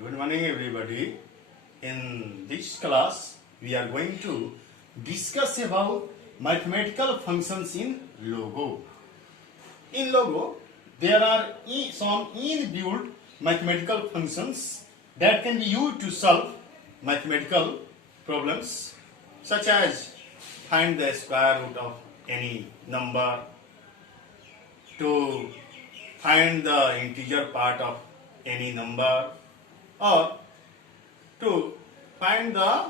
Good morning, everybody. In this class, we are going to discuss about mathematical functions in Logo. In Logo, there are some inbuilt mathematical functions that can be used to solve mathematical problems, such as find the square root of any number, to find the integer part of any number, or to find the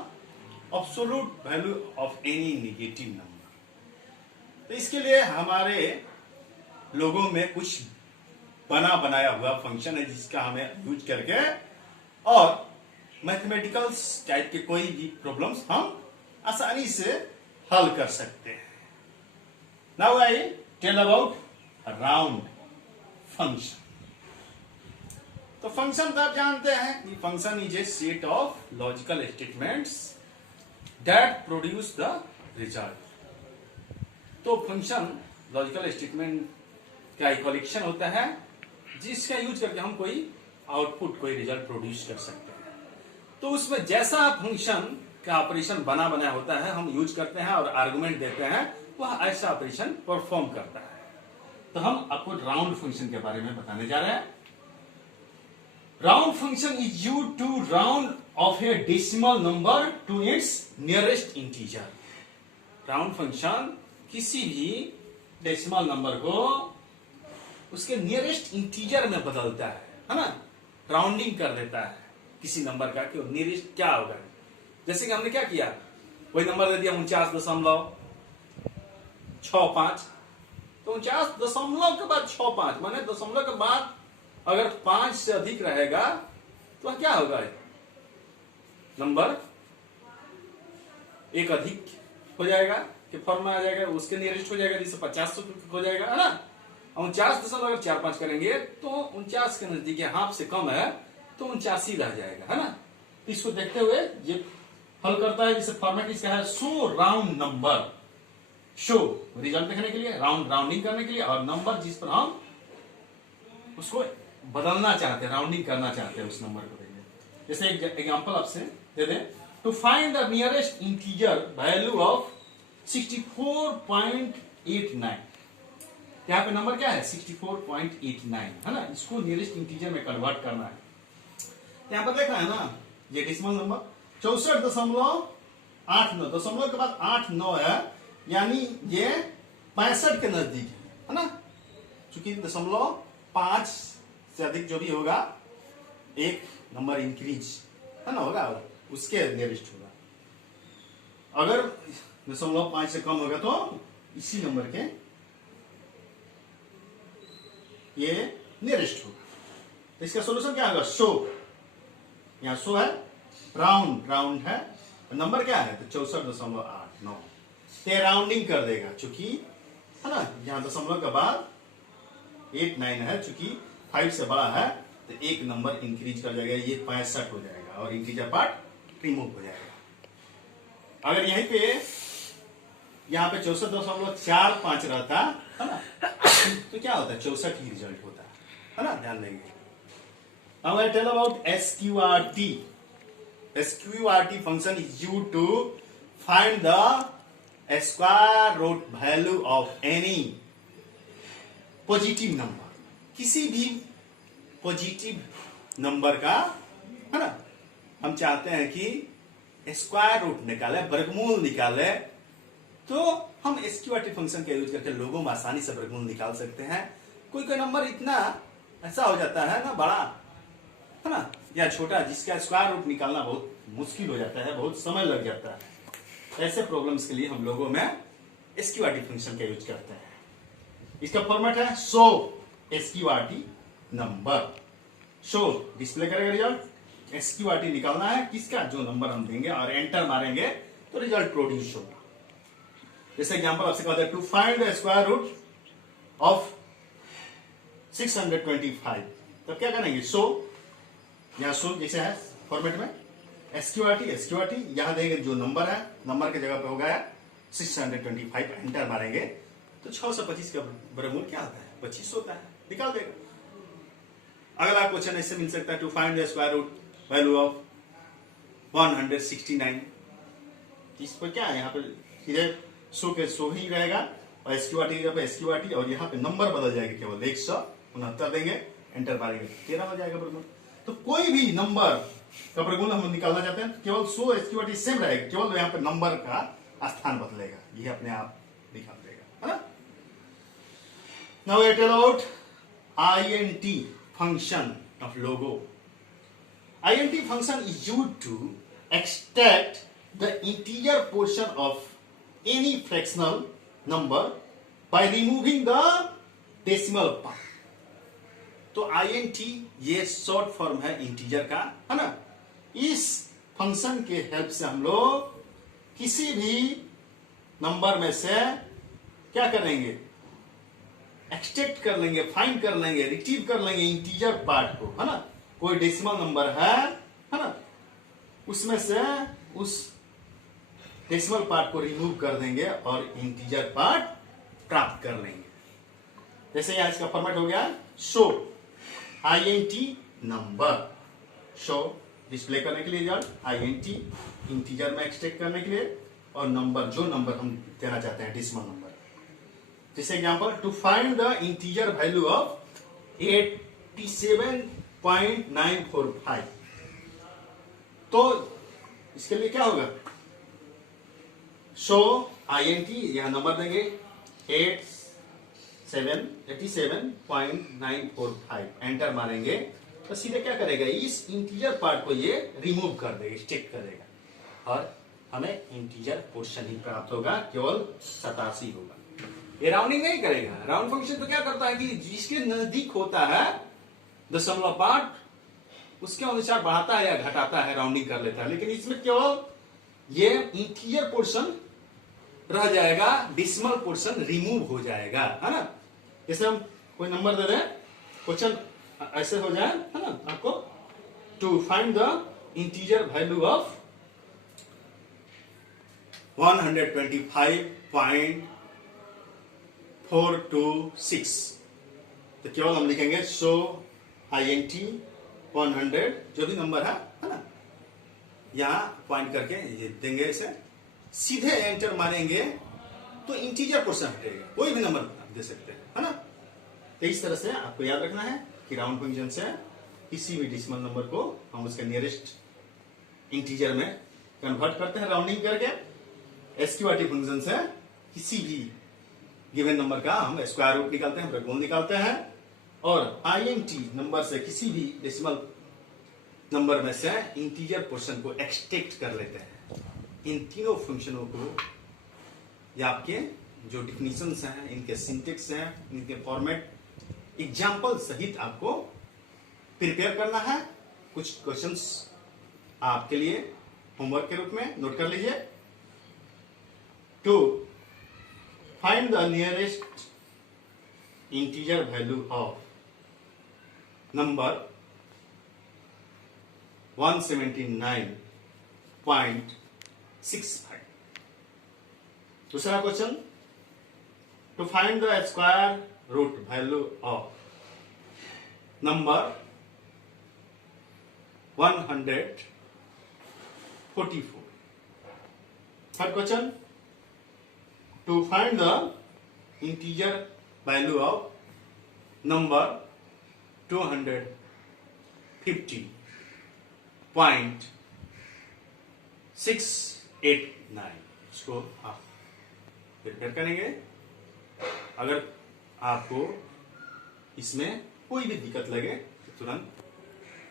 absolute value of any negative number. तो इसके लिए हमारे लोगों में कुछ बना बनाया हुआ फंक्शन है जिसका हमें यूज करके और मैथमेटिकल टाइप के कोई भी प्रॉब्लम्स हम आसानी से हल कर सकते हैं. Now I tell about round function. तो फंक्शन तो आप जानते हैं कि function is a set of logical statements that produce the result. तो फंक्शन लॉजिकल स्टेटमेंट का एक कलेक्शन होता है जिसका यूज करके हम कोई आउटपुट कोई रिजल्ट प्रोड्यूस कर सकते हैं. तो उसमें जैसा फंक्शन का ऑपरेशन बना बनाया होता है हम यूज करते हैं और आर्गुमेंट देते हैं वह ऐसा ऑपरेशन परफॉर्म करता है. तो हम आपको राउंड फंक्शन के बारे में बताने जा रहे हैं. Round function is used to round off a decimal number to its nearest integer. Round function किसी भी डेसिमल नंबर को उसके नियरेस्ट इंटीजर में बदलता है ना, राउंडिंग कर देता है किसी नंबर का कि नियरेस्ट क्या होगा. जैसे कि हमने क्या किया, कोई नंबर दे दिया 49.65, तो 49 के बाद 65 माने दशमलव के बाद अगर 5 से अधिक रहेगा तो क्या होगा, नंबर एक अधिक हो जाएगा कि फॉर्म में आ जाएगा, उसके नियरेस्ट हो जाएगा, जिससे 50 हो जाएगा है ना. 49.45 करेंगे तो 49 के नजदीक है, हाफ से कम है तो 49 रह जाएगा है ना. इसको देखते हुए ये हल करता है. जिसे फॉर्मेट इसका है show round number. Show result देखने के लिए, राउंडिंग करने के लिए, और नंबर जिस पर हम उसको बदलना चाहते हैं, राउंडिंग करना चाहते हैं उस नंबर को देंगे. जैसे एक एग्जांपल आपसे दे दें, to find the nearest integer value of 64.89. यहाँ पे नंबर क्या है 64.89 है ना. इसको नियरेस्ट इंटीजर में कन्वर्ट करना है. यहाँ पर देखना है ना, ये डेसिमल नंबर 64.89, दशमलव के बाद 89 है, यानी ये 65 के नजदीक है ना. चूंकि दशमलव 5 से अधिक जो भी होगा एक नंबर इंक्रीज है ना होगा, उसके नियरेस्ट होगा. अगर 0.5 से कम होगा तो इसी नंबर के ये नियरेस्ट होगा. तो इसका सॉल्यूशन क्या होगा, शो. यहां शो है, राउंड है, नंबर क्या है तो 64.89. ते राउंडिंग कर देगा चूंकि है ना, यहां दशमलव के बाद 89 है, चूंकि 5 से बड़ा है तो एक नंबर इंक्रीज कर जाएगा, ये 65 हो जाएगा और इंटीजर पार्ट रिमूव हो जाएगा. अगर यहीं पे यहाँ पे 64.45 रहता है ना तो क्या होता है 64 ही रिजल्ट होता है ना. ध्यान देंगे. Now I tell about SQRT. SQRT function is used to find the square root value of any positive number. किसी भी पॉजिटिव नंबर का है ना हम चाहते हैं कि स्क्वायर रूट निकाले, वर्गमूल निकाले, तो हम एसक्यूआरटी फंक्शन का यूज करके लोगों में आसानी से वर्गमूल निकाल सकते हैं. कोई कोई नंबर इतना ऐसा हो जाता है ना, बड़ा है ना या छोटा, जिसका स्क्वायर रूट निकालना बहुत मुश्किल हो जाता है, बहुत समय लग जाता है. ऐसे प्रॉब्लम्स के लिए हम लोगों में एसक्यूआरटी फंक्शन का यूज करते हैं. इसका फॉर्मेट है show SQRT number. Show display करेगा रिजल्ट, एसक्यूआरटी निकालना है किसका, जो नंबर हम देंगे, और एंटर मारेंगे तो रिजल्ट प्रोड्यूस होगा. जैसे एग्जांपल आपसे कहते हैं to find the square root of 625. तब क्या करेंगे, शो. यहां शो जैसे है फॉर्मेट में, एसक्यूआरटी यहां देंगे जो नंबर है, नंबर की जगह पे होगा 625, एंटर मारेंगे तो 6 से 25 का वर्गमूल क्या होता है 25 होता है, निकाल देगा. अगला क्वेश्चन ऐसे मिल सकता है to find the square root value of 169। इस पर क्या है, यहाँ पे सीधे शो के शो ही रहेगा और एसक्यूआरटी की जगह एसक्यूआरटी और यहाँ पे नंबर बदल जाएगा, केवल 169 देंगे, एंटर मारेंगे, 13 हो जाएगा वर्गमूल। तो कोई भी नंबर का वर्गमूल हम निकालना चाहते हैं, केवल शो एसक्यूआरटी सेम रहेगा, केवल यहाँ पे नंबर का स्थान बदलेगा, ये अपने आप दिखा देगा, है ना। Now I tell about INT function of logo. INT function is used to extract the integer portion of any fractional number by removing the decimal part. तो INT ये शॉर्ट फॉर्म है इंटीजर का, है ना। इस फंक्शन के help से हम लोग किसी भी नंबर में से क्या करेंगे, एक्सट्रैक्ट कर लेंगे, फाइंड कर लेंगे, रिट्रीव कर लेंगे इंटीजर पार्ट को, है ना। कोई डेसिमल नंबर है ना, उसमें से उस डेसिमल पार्ट को रिमूव कर देंगे और इंटीजर पार्ट प्राप्त कर लेंगे। जैसे यहां इसका फॉर्मेट हो गया show INT number, show display करने के लिए जाओ, INT इंटीजर में एक्सट्रैक्ट करने के लिए, और नंबर जो नंबर हम देना चाहते हैं डेसिमल नंबर। जैसे example, to find the integer value of 87.945, तो इसके लिए क्या होगा, शो INT, यहां नंबर देंगे 87.945, एंटर मारेंगे तो सीधे क्या करेगा, इस इंटीजर पार्ट को ये रिमूव कर देगा, स्टिक करेगा, और हमें इंटीजर पोर्शन ही प्राप्त होगा, केवल 87 होगा। ये राउंडिंग नहीं करेगा। राउंड फंक्शन तो क्या करता है कि जिसके नजदीक होता है दशमलव पार्ट, उसके अनुसार बढ़ाता है या घटाता है, राउंडिंग कर लेता है। लेकिन इसमें केवल ये इंटीजर पोर्शन रह जाएगा, डेसिमल पोर्शन रिमूव हो जाएगा, है ना। जैसे हम कोई नंबर दे दें, क्वेश्चन ऐसे हो जाए, है ना, आपको to find the integer value of 125.426, तो केवल हम लिखेंगे शो INT 100, जो भी नंबर है ना, यहां पॉइंट करके ये देंगे, इसे सीधे एंटर मारेंगे तो इंटीजर पोर्शन हटेगा, कोई भी नंबर आप दे सकते हैं, है ना। तो इस तरह से आपको याद रखना है कि राउंड फंक्शन से किसी भी डेसिमल नंबर को हम उसके नियरेस्ट इंटीजर में कन्वर्ट करते हैं राउंडिंग करके। SQRT फंक्शन से किसी भी गिवन नंबर का हम स्क्वायर रूट निकालते हैं, वर्गमूल निकालते हैं, और INT नंबर से किसी भी डेसिमल नंबर में से इंटीजर पोर्शन को एक्सट्रैक्ट कर लेते हैं। इन तीनों फंक्शनों को या आपके जो डिफिनीशंस हैं, इनके सिंटेक्स हैं, इनके फॉर्मेट एग्जाम्पल सहित आपको प्रिपेयर करना है। कुछ क्वेश्चंस आपके लिए होमवर्क के रूप में नोट कर लीजिए। To find the nearest integer value of number 179.65। दूसरा question, to find the square root value of number 144। Third question, to find the integer value of number 250.689। इसको आप प्रिपेयर करेंगे। अगर आपको इसमें कोई भी दिक्कत लगे तो तुरंत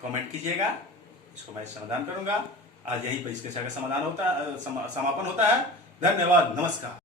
कमेंट कीजिएगा, इसको मैं समाधान करूंगा। आज यहीं पर इसके समाधान होता समापन होता है। धन्यवाद, नमस्कार।